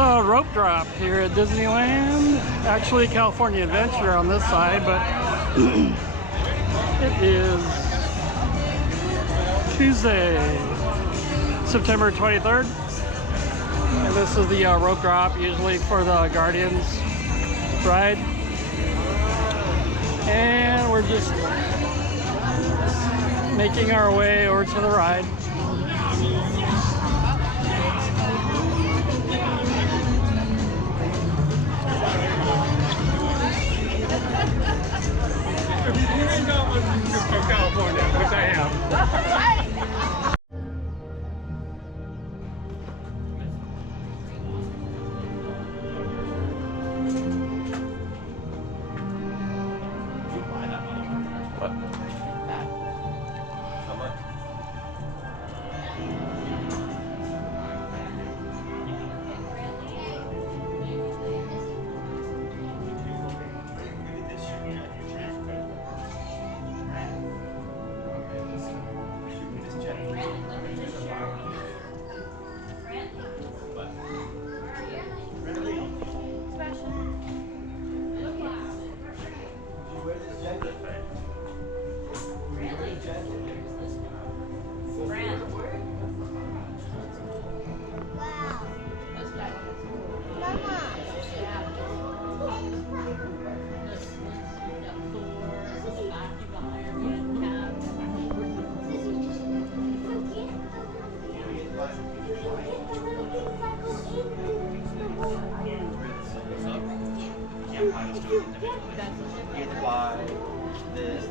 a rope drop here at Disneyland. Actually, California Adventure on this side, but it is Tuesday, September 23rd. And this is the rope drop, usually for the Guardians ride. And we're just making our way over to the ride. You ain't got one from California, which I am. You have to buy this,